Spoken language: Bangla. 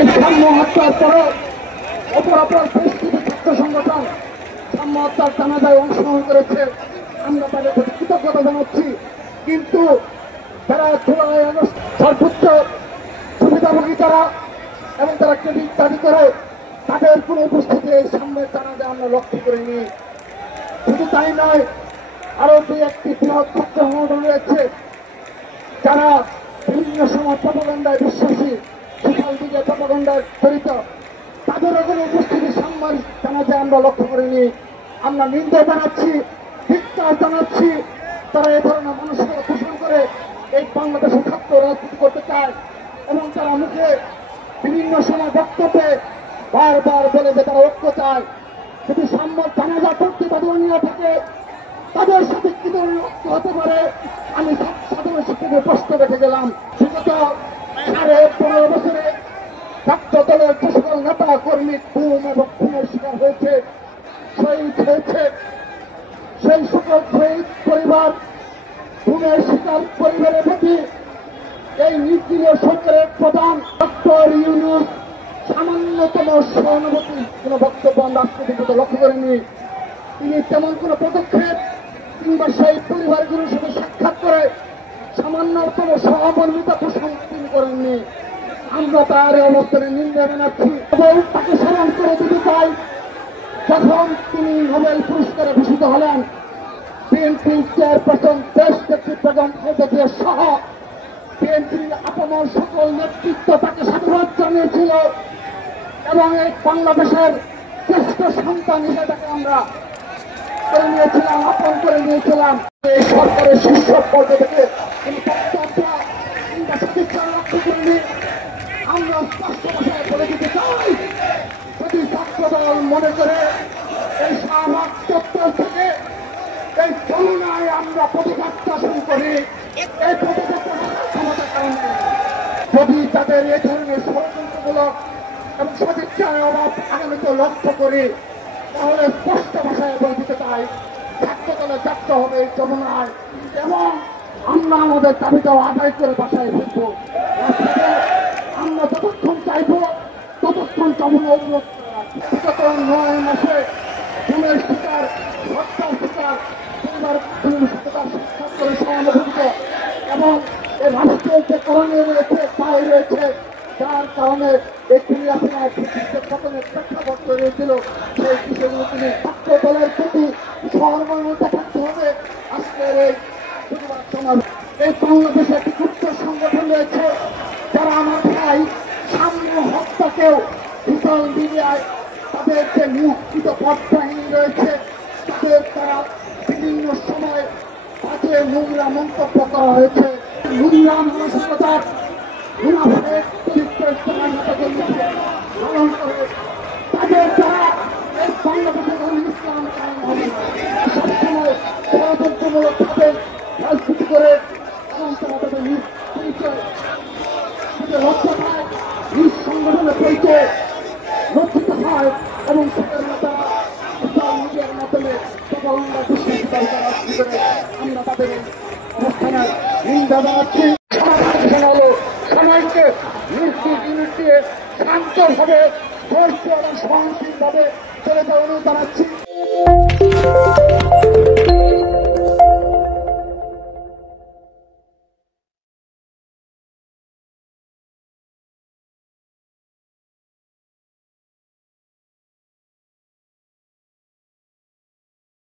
এই সাম্য হত্যার পরে অপরাপর পরিস্থিতি ছাত্র সংগঠন সাম্য হত্যার জানাজায় অংশগ্রহণ করেছে। আমরা তাদের প্রতি কৃতজ্ঞতা জানাচ্ছি। কিন্তু যারা জুলাই আগস্ট সর্বোচ্চ সুবিধাভোগী যারা এবং তারা ক্রেডিট দাবি করে তাদের কোনো উপস্থিতি এই সামনের জানাজায় আমরা লক্ষ্য করিনি। শুধু তাই নয়, আরো দুই একটি বৃহৎ ছাত্র সংগঠন রয়েছে যারা বিভিন্ন সময় প্রপাগান্ডায় বিশ্বাসী, সোশ্যাল মিডিয়া প্রপাগান্ডায় জড়িত, তাদেরও কোনো উপস্থিতি সামনের জানাজায় আমরা লক্ষ্য করিনি। আমরা নিন্দা জানাচ্ছি, ধিক্কার জানাচ্ছি। তারা এ ধরনের মানসিকতা পোষণ করে এই বাংলাদেশের ছাত্র রাজনীতি করতে চায় এবং তারা মুখে বিভিন্ন সময় বক্তব্যে বারবার বলে যে তারা ঐক্য চায়। যদি সাম্য জানাজা করতে বাদনীয় থাকে তাদের সাথে কি ধরনের ঐক্য হতে পারে আমি সাধারণ শিক্ষাকে প্রশ্ন রেখে গেলাম। বিগত 15 বছরে ছাত্র দলের যে সকল নেতা কর্মী গুম এবং খুনের শিকার হয়েছে, শহীদ হয়েছে, সেই সকল শহীদ পরিবার, খুনের শিকার পরিবারের প্রতি এই নির্দলীয় সরকারের প্রধান ডক্টর ইউনূস সামান্যতম সহানুভূতি কোন বক্তব্য আমরা আজকে লক্ষ্য করিনি। তিনি তেমন কোন পদক্ষেপ কিংবা সেই পরিবারগুলোর সাথে সাক্ষাৎ করে সামান্যতম সহমর্মিতা পোষণ তিনি করেননি। আমরা তার অবস্থানে নিন্দা জানাচ্ছি এবং তাকে স্মরণ করে দিতে চাই যখন তিনি নোবেল পুরস্কারে ভূষিত হলেন। বিএনপি চেয়ারপারসন দেশ নেত্রী বেগম খালেদা জিয়া সহ বিএনপির আপামর সকল নেতৃত্ব তাকে সাধুবাদ জানিয়েছিল এবং এই বাংলাদেশের শ্রেষ্ঠ সন্তান হিসেবে তাকে আমরা করে নিয়েছিলাম, আপন করে নিয়েছিলাম। এই সরকারের শীর্ষ পর্যায়ে থেকে কিংবা চিকিৎসা লক্ষ্য করিনি। আমরা স্পষ্ট ভাষায় বলে দিতে চাই, যদি ছাত্রদল মনে করে এই শাহবাগ চত্বর থেকে এই করুণায় আমরা প্রতিবাদটা শুরু করি, এই প্রতিবাদটা ক্ষমতার কারণে যদি তাদের এই ধরনের ষড়যন্ত্রমূলক এবং সদিচ্ছার অভাব আগামীতে লক্ষ্য করি তাহলে স্পষ্ট ভাষায় বলে দিতে চাই ছাত্রদলে যাত্রা হবে এই যমুনায় এবং আমরা আমাদের দাবিটাও আদায় করে বাসায় ফিরবো। আমরা যতক্ষণ চাইবো ততক্ষণ যমুনা অবরোধ বিগত 9 মাসে খুনের শিকার, হত্যার শিকার পরিবার সাথে সাক্ষাৎ করে সহানুভূত এবং এই রাষ্ট্রের যে করণীয় রয়েছে তাই রয়েছে, যার কারণে এই ক্রিয়াশীলার পতনের প্রেক্ষাপট তৈরি হয়েছিল। সেই বিষয়গুলো তিনি ছাত্র দলের প্রতি সহমর্মিতা থাকতে হবে। আজকের এই প্রতিবাদ সমাবেশ এই বাংলাদেশে একটি গুপ্ত সংগঠন রয়েছে যারা আমার ভাই সাম্য হত্যাকেও সোশ্যাল মিডিয়ায় তাদের যে নিয়োগকৃত পদবাহিনী রয়েছে তাদের তারা বিভিন্ন সময় বাজে নোংরা মন্তব্য করা হয়েছে। নোংরা মানসিকতার মুনাফেক চরিত্র পালন করে তাদের দ্বারা এই বাংলাদেশের ইসলাম কায়েম হবে না। সবসময় ষড়যন্ত্রমূলক ভাবে রাজনীতি করে এবং তারা তাদের নিজ পরিচয় লক্ষ্য পায়, নিজ সংগঠনের পরিচয় লক্ষিত হয় এবং সেখানে তারা সোশ্যাল মিডিয়ার মাধ্যমে প্রপাগান্ডা দুষ্কৃতিকার রাজনীতি করে আমরা তাদের অবস্থানে নিন্দা জানাচ্ছি। সবাইকে নিশ্চিত ইউনিট দিয়ে শান্তভাবে ধৈর্য এবং সহনশীলভাবে চলে যাওয়ার অনুরোধ জানাচ্ছি।